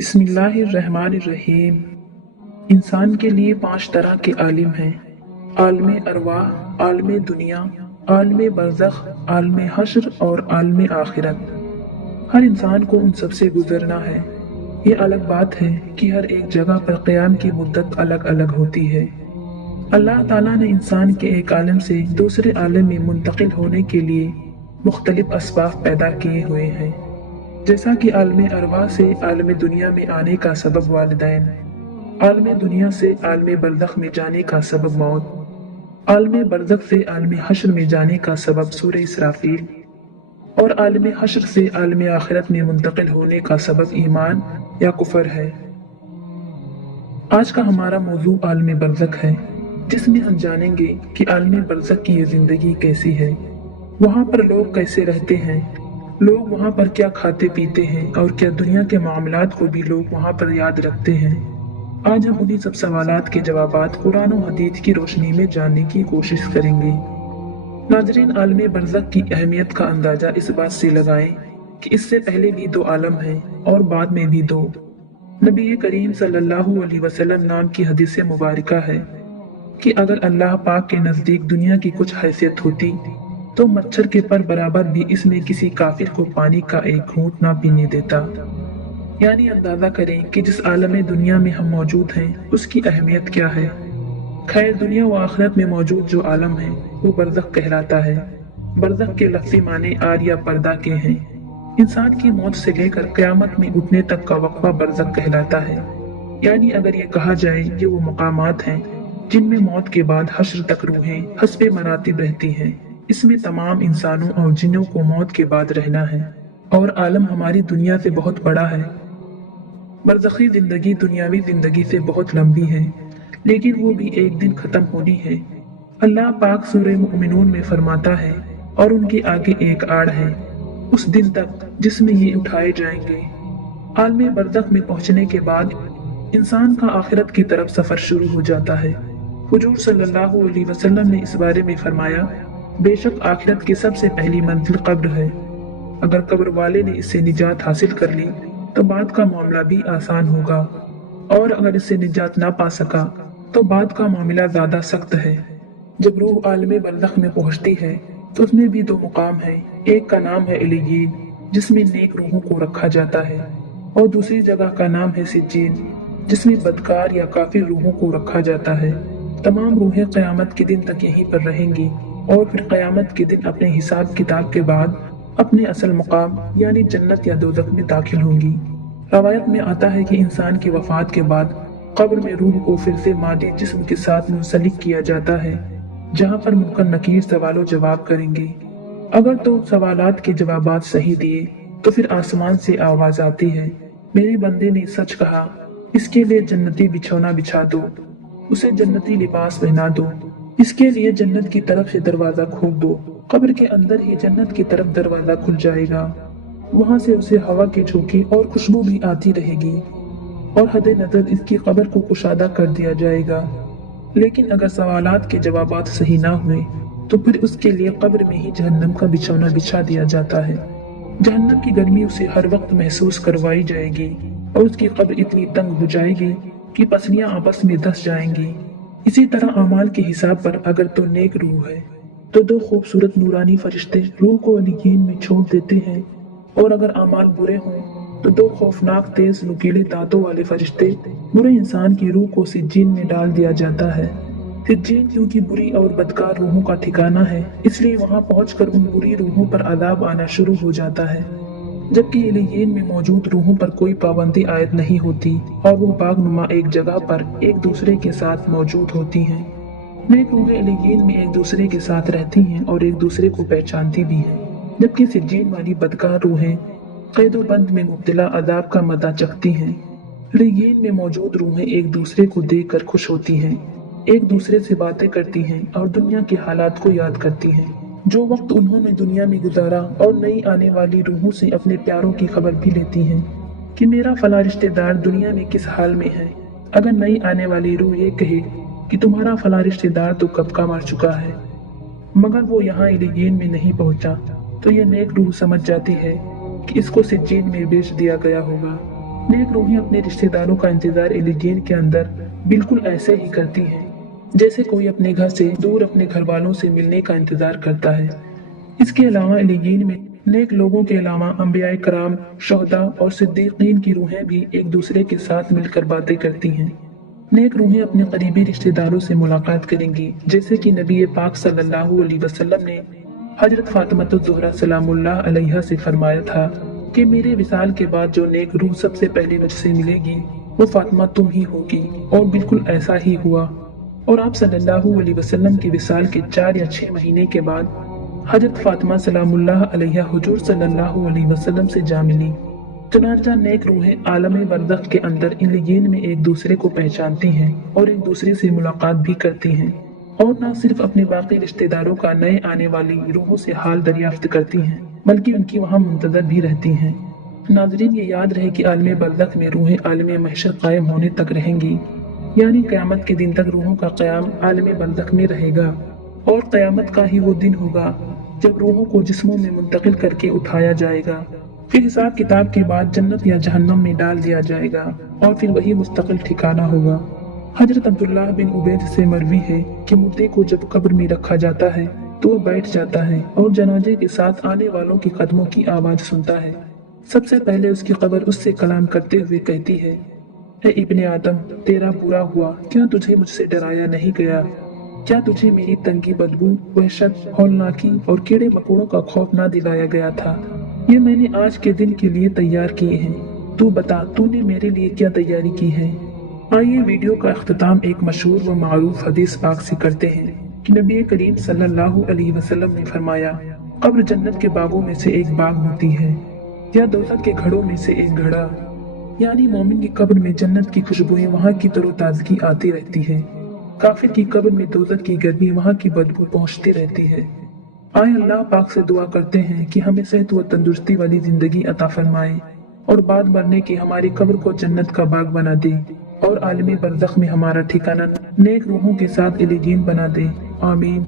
बिस्मिल्लाहिर्रहमानिर्रहीम। इंसान के लिए 5 तरह के आलिम हैं। आलम अरवाह, आलम दुनिया, आलम बरज़ख, आलम हश्र और आलम आखिरत। हर इंसान को उन सबसे गुजरना है। ये अलग बात है कि हर एक जगह पर क़याम की मुद्दत अलग अलग होती है। अल्लाह ताला ने इंसान के एक आलम से दूसरे आलम में मुंतकिल होने के लिए मुख्तलिफ असबाब पैदा किए हुए हैं, जैसा कि आलम अरवाह से आलम दुनिया में आने का सबब वालिदैन, आलम दुनिया से आलम बरज़ख में जाने का सबब मौत, आलम बरज़ख से आलम हश्र में जाने का सबब सूरह इसराफील और आलम हश्र से आलम आखिरत में मुंतकिल होने का सबब ईमान या कुफर है। आज का हमारा मौजू आलम बरज़ख है, जिसमें हम जानेंगे कि आलम बरज़ख की ये ज़िंदगी कैसी है, वहाँ पर लोग कैसे रहते हैं, लोग वहाँ पर क्या खाते पीते हैं और क्या दुनिया के मामलात को भी लोग वहाँ पर याद रखते हैं। आज हम उन्हीं सब सवालात के जवाबात कुरान और हदीस की रोशनी में जानने की कोशिश करेंगे। नाज़रीन, आलम बरज़ख की अहमियत का अंदाज़ा इस बात से लगाएं कि इससे पहले भी 2 आलम हैं और बाद में भी 2। नबी करीम सल्लल्लाहु अलैहि वसल्लम नाम की हदीस मुबारका है कि अगर अल्लाह पाक के नज़दीक दुनिया की कुछ हैसियत होती तो मच्छर के पर बराबर भी इसमें किसी काफिर को पानी का एक घूंट ना पीने देता। यानी अंदाजा करें कि जिस आलम दुनिया में हम मौजूद हैं उसकी अहमियत क्या है। खैर, दुनिया व आखिरत में मौजूद जो आलम है वो बरज़ख कहलाता है। बरज़ख के लफ्ज़ी माने आर या पर्दा के हैं। इंसान की मौत से लेकर क़यामत में उठने तक का वक्फा बरज़ख कहलाता है। यानी अगर ये कहा जाए ये वो मकामात हैं जिनमें मौत के बाद हश्र तक रूहें हस्बे मरातिब रहती हैं। इसमें तमाम इंसानों और जिन्नों को मौत के बाद रहना है और आलम हमारी दुनिया से बहुत बड़ा है। बरज़खी जिंदगी दुनियावी जिंदगी से बहुत लंबी है, लेकिन वो भी एक दिन खत्म होनी है। अल्लाह पाक सूरह मुमिनून में फरमाता है, और उनके आगे एक आड़ है उस दिन तक जिसमें ये उठाए जाएंगे। आलम बरज़ख में पहुंचने के बाद इंसान का आखिरत की तरफ सफर शुरू हो जाता है। हुजूर सल्लल्लाहु अलैहि वसल्लम ने इस बारे में फरमाया, बेशक आखिरत की सबसे पहली मंजिल कब्र है। अगर कब्र वाले ने इससे निजात हासिल कर ली तो बाद का मामला भी आसान होगा, और अगर इससे निजात ना पा सका तो बाद का मामला ज्यादा सख्त है। जब रूह आलम बरज़ख में पहुंचती है तो उसमें भी 2 मुकाम है। एक का नाम है इल्लीयीन, जिसमें नेक रूहों को रखा जाता है, और दूसरी जगह का नाम है सिज्जीन, जिसमें बदकार या काफिर रूहों को रखा जाता है। तमाम रूहें क़यामत के दिन तक यहीं पर रहेंगी और फिर क़यामत के दिन अपने हिसाब किताब के बाद अपने असल मुकाम यानी जन्नत या दोज़ख में दाखिल होंगी। रवायत में आता है कि इंसान की वफात के बाद कब्र में रूह को फिर से मादी जिस्म के साथ मुंसलिक किया जाता है, जहाँ पर मुनकर नकीर सवालों जवाब करेंगे। अगर तो सवालात के जवाबात सही दिए तो फिर आसमान से आवाज आती है, मेरे बंदे ने सच कहा, इसके लिए जन्नती बिछौना बिछा दो, उसे जन्नती लिबास पहना दो, इसके लिए जन्नत की तरफ से दरवाजा खोल दो। कब्र के अंदर ही जन्नत की तरफ दरवाजा खुल जाएगा। वहां से उसे हवा की झोंकी और खुशबू भी आती रहेगी और हदे नजर इसकी कब्र को कुशादा कर दिया जाएगा। लेकिन अगर सवालात के जवाबात सही ना हुए तो फिर उसके लिए कब्र में ही जहन्नम का बिछौना बिछा दिया जाता है। जहन्नम की गर्मी उसे हर वक्त महसूस करवाई जाएगी और उसकी कब्र इतनी तंग हो जाएगी कि पसलियां आपस में धंस जाएंगी। इसी तरह अमाल के हिसाब पर अगर तो नेक रूह है तो 2 खूबसूरत नूरानी फरिश्ते रूह को अलीयीन में छोड़ देते हैं, और अगर अमाल बुरे हों तो 2 खौफनाक तेज नुकीले दांतों वाले फरिश्ते बुरे इंसान की रूह को सिज्जीन में डाल दिया जाता है। सिज्जीन क्योंकि बुरी और बदकार रूहों का ठिकाना है, इसलिए वहां पहुंचकर उन बुरी रूहों पर अजाब आना शुरू हो जाता है, जबकि इल्लीयीन में मौजूद रूहों पर कोई पाबंदी आयद नहीं होती और वो बागनुमा एक जगह पर एक दूसरे के साथ मौजूद होती हैं। नेक रूहें इल्लीयीन में एक दूसरे के साथ रहती हैं और एक दूसरे को पहचानती भी हैं, जबकि सिज्जीन वाली बदकार रूहें कैदो बंद में मुब्तला अजाब का मजा चखती हैं। इल्लीयीन में मौजूद रूहें एक दूसरे को देख कर खुश होती हैं, एक दूसरे से बातें करती हैं और दुनिया के हालात को याद करती हैं, जो वक्त उन्होंने दुनिया में गुजारा, और नई आने वाली रूहों से अपने प्यारों की खबर भी लेती हैं कि मेरा फला रिश्तेदार दुनिया में किस हाल में है। अगर नई आने वाली रूह ये कहे कि तुम्हारा फला रिश्तेदार तो कब का मर चुका है, मगर वो यहाँ इल्लीयीन में नहीं पहुंचा, तो ये नेक रूह समझ जाती है कि इसको सिज्जीन में बेच दिया गया होगा। नेक रूहें अपने रिश्तेदारों का इंतजार एलियन के अंदर बिल्कुल ऐसे ही करती हैं जैसे कोई अपने घर से दूर अपने घर वालों से मिलने का इंतजार करता है। इसके अलावा एलियन में नेक लोगों के अलावा अंबियाए कराम, शुहदा और सिद्दीकीन की रूहें भी एक दूसरे के साथ मिलकर बातें करती हैं। नेक रूहें अपने करीबी रिश्तेदारों से मुलाकात करेंगी, जैसे कि नबी पाक सल्लल्लाहु अलैहि वसल्लम ने हजरत फातिमा ज़ोहरा सलामुल्लाह अलैहा से फरमाया था कि मेरे विसाल के बाद जो नेक रूह सबसे पहले मुझसे मिलेगी वो फातिमा तुम ही होगी, और बिल्कुल ऐसा ही हुआ। और आप सल्लल्लाहु अलैहि वसल्लम के विसाल के 4 या 6 महीने के बाद हजरत फातिमा सलामुल्लाह अलैहा हुजूर सल्लल्लाहु अलैहि वसल्लम से जा मिली। चुनांचा नेक रूहें आलम बरज़ख के अंदर इल्लियीन में एक दूसरे को पहचानती हैं और एक दूसरे से मुलाकात भी करती हैं, और न सिर्फ अपने बाकी रिश्तेदारों का नए आने वाली रूहों से हाल दरियाफ्त करती हैं, बल्कि उनकी वहाँ मुंतजर भी रहती हैं। नाज़रीन, ये याद रहे कि आलम बरज़ख में रूहें आलम महशर कायम होने तक रहेंगी, यानी क़यामत के दिन तक रूहों का क़याम आलम बरज़ख में रहेगा, और क़यामत का ही वो दिन होगा जब रूहों को जिस्मों में मुंतकिल करके उठाया जाएगा। फिर हिसाब किताब के बाद जन्नत या जहन्नम में डाल दिया जाएगा, और फिर वही मुस्तकिल ठिकाना होगा। हजरत अब्दुल्लाह बिन उबैद से मरवी है कि मुर्दे को जब कब्र में रखा जाता है तो वो बैठ जाता है और जनाजे के साथ आने वालों के कदमों की आवाज सुनता है। सबसे पहले उसकी कब्र उससे कलाम करते हुए कहती है, ए इब्ने आदम, तेरा बुरा हुआ, क्या तुझे मुझसे डराया नहीं गया? क्या तुझे मेरी तंगी, बदबू, वहशत, हौलनाकी और कीड़े मकोड़ों का खौफ ना दिलाया गया था? ये मैंने आज के दिन के लिए तैयार किए हैं। तू बता, तूने मेरे लिए क्या तैयारी की है? आइए वीडियो का अख्तिताम एक मशहूर व मारूफ हदीस पाक से करते हैं कि नबी करीम सल्लल्लाहु अलैहि वसल्लम ने फरमाया, कब्र जन्नत के बागों में से एक बाग होती है, या दोज़ख के घड़ों में से एक घड़ा। यानी मोमिन की कब्र में जन्नत की खुशबुएं वहाँ की तरोताजगी आती रहती है, काफिर की कब्र में दोज़ख की गर्मी वहाँ की बदबू पहुँचती रहती है। आए अल्लाह पाक से दुआ करते हैं कि हमें सेहत व तंदुरुस्ती वाली जिंदगी अता फरमाए, और बाद मरने की हमारी कब्र को जन्नत का बाग बना दे, और आलमी बरज़ख में हमारा ठिकाना नेक रूहों के साथ इल्लियीन बना दे। आमीन।